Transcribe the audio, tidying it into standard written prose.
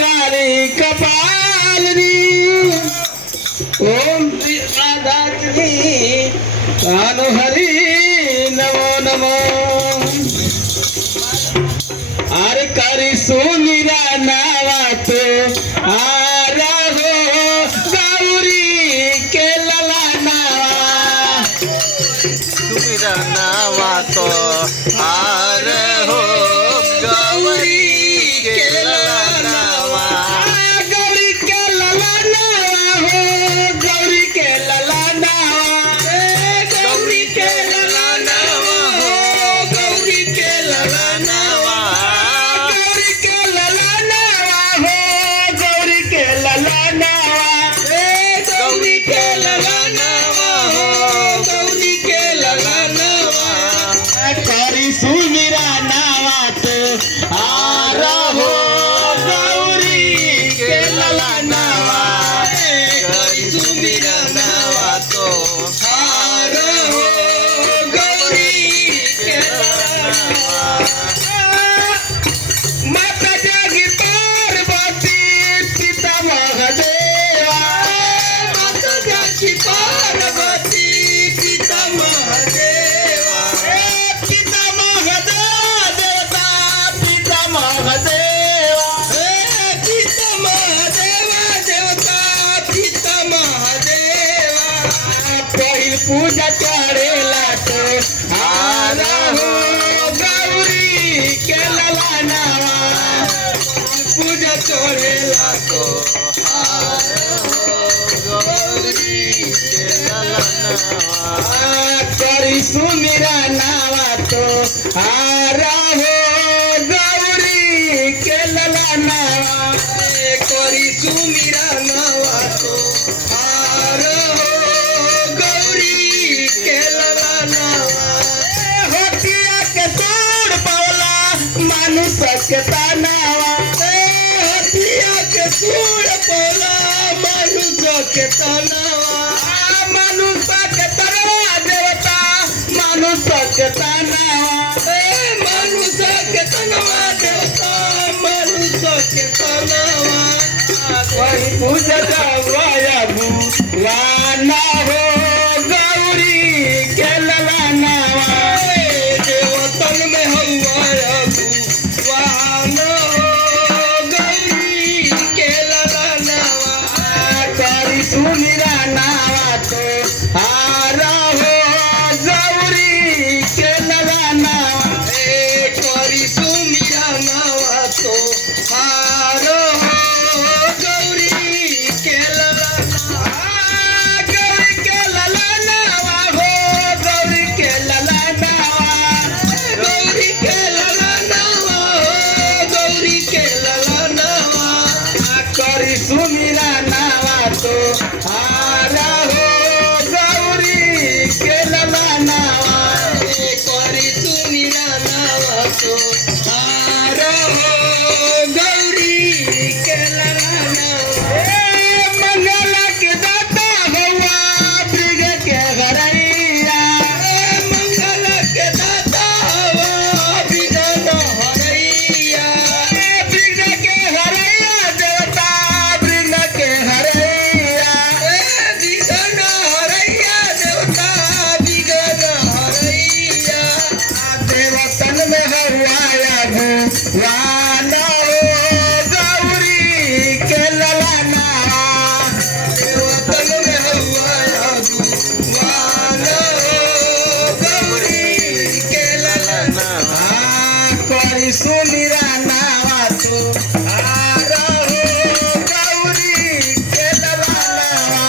काळे कपालनी ओम श्री राधाजी कानो हरी नमो नमो अरे करी सुमिरा नावात आरा हो गौरी केला नावा सुमिरा नावात आर हो गौरी केला नावा गौरी केला नावा हो गौरी केला नावा गौरी केला नावा हो गौरी केला नावा गौरी केला नावा हो गौरी केला नावा गौरी केला नावा हो गौरी केला नावा करी सुमिरा नावात आरा हो गौरी केला नावा करी सुमिरा नावात आरा हो गौरी केला माता जागी पार्वती पिता महादेवा माता जागी पार्वती पिता महादेवा पिता महादेवा पिता महादेवा पिता महादेवा देवता पिता महादेवा पहिल पूजा करेला तो आरा हो गौरी केला नावा पूजा करेला तो गौरी केला नावा करी सुमिरा नावा तो आरा हो गौरी केला नावा करी सुमिरा नावा तो आरा हो गौरी केला नावा होतिया के तोड़ पावला मानुष के तानावा होतिया के तोड़ पावला मानुष के तानावा मानुष के तरवा देवता मानुष के तानावा मानुष के तनवा देवता मानुष के तानावा कोई पूजा जावाया भूलाना हो गौरी केला नावा देवतन में हवाया भूलाना हो गौरी केला नावा करी सुमिरा नावा तो आरा हो गौरी केला नावा करी सुमिरा नावा तो आरा हो गौरी केला नावा गौरी केला नावा हो गौरी केला नावा गौरी केला नावा हो गौरी केला नावा करी सुमिरा नावा तो आरा हो गौरी केला नावा करी सुमिरा नावा तो आरा हो गौरी केला नावा मंगला के दाता हवा ब्रिग के घरैया मंगला के दाता हवा ब्रिग हरैया ब्रिग के हरैया देवता ब्रिग के हरैया ब्रिग हरैया देवता ब्रिग हरैया देवतन में हवाया भूलाना हो गौरी केला नावा देवतन में हवाया भूलाना हो गौरी केला नावा करी सुमिरा नावा तो आरा हो गौरी केला नावा